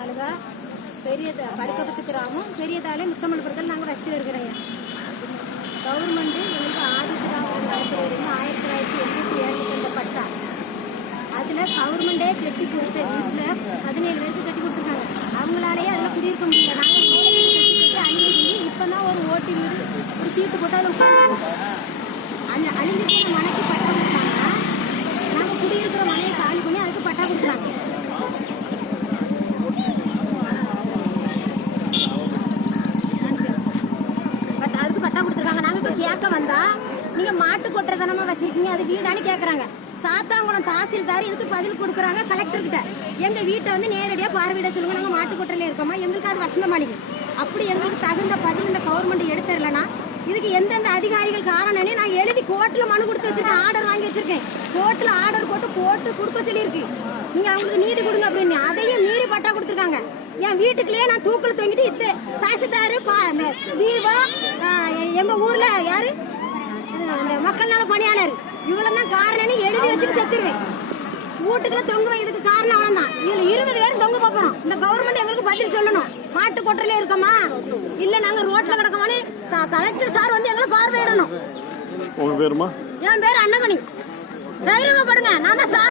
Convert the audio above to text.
தாலுகா பெரிய படுக்கப்பத்து கிராமம். பெரியதாலே முத்தமல்புரத்தில் நாங்கள் வசித்து வருகிறோம் கவர்மெண்ட்டு எங்களுக்கு ஆதி கிராமம் ஆயிரத்தி தொள்ளாயிரத்தி எண்பத்தி ஏழில் இந்த பட்டா அதில் கவர்மெண்டே கட்டி கொடுத்த வீட்டில் பதினேழு பேருக்கு கட்டி கொடுத்துருக்காங்க. அவங்களாலேயே அதில் குடியிருக்க முடியல. நாங்கள் வீடு கட்டி கட்டி அழிஞ்சு இப்போ தான் ஒரு ஓட்டு வீடு ஒரு சீட்டு போட்டு அதில் அந்த அழிஞ்சு போன மனைக்கு இப்போ கேட்க வந்தா நீங்கள் மாட்டு கொட்டை தானமா வச்சிருக்கீங்க அது வீடான்னு கேட்குறாங்க சாத்தாங்குளம் தாசில்தார் இதுக்கு பதில் கொடுக்குறாங்க கலெக்டர்கிட்ட எங்கள் வீட்டை வந்து நேரடியாக பார்வையிட சொல்லுங்க நாங்கள் மாட்டு கொட்டையில் இருக்கோமா? எங்களுக்கு அது வசந்த மாளிகை அப்படி எங்களுக்கு தகுந்த பதில் இந்த கவர்மெண்ட் எடுத்துடலனா இதுக்கு எந்தெந்த அதிகாரிகள் காரணம்னு நான் எழுதி கோர்ட்டில் மனு கொடுத்து வச்சுருக்கேன் ஆர்டர் வாங்கி வச்சிருக்கேன். கோர்ட்டில் ஆர்டர் போட்டு கோர்ட்டு கொடுக்க சொல்லியிருக்கு. நீங்கள் அவங்களுக்கு நீதி கொடுங்க அப்படின்னு. அதையும் மீறி பட்டா கொடுத்துருக்காங்க என் வீட்டுக்குள்ளேயே நான் தூக்கில் தொங்கிட்டு இத்து தாசில்தார் பா இந்த வீவோ எங்கள் ஊரில் யாரு? மக்கள் நல பணியாளர். இவ்வளவு தான் காரணம்னு எழுதி வச்சுட்டு செத்துருவேன். வீட்டுக்குள்ள தொங்குவேன் இதுக்கு காரணம் அவ்வளவுதான் இதுல இருபது பேரும் தொங்க பார்ப்போம். இந்த கவர்மெண்ட் எங்களுக்கு பதில் சொல்லணும். மாட்டு கொட்டலே இருக்கோமா? இல்ல நாங்க ரோட்ல கிடக்கோமான்னு கலெக்டர் சார் வந்து எங்களை பார்வையிடணும். உங்க பேருமா? என் பேர் அன்னமணி தைரியமா படுங்க. நான் தான் சார்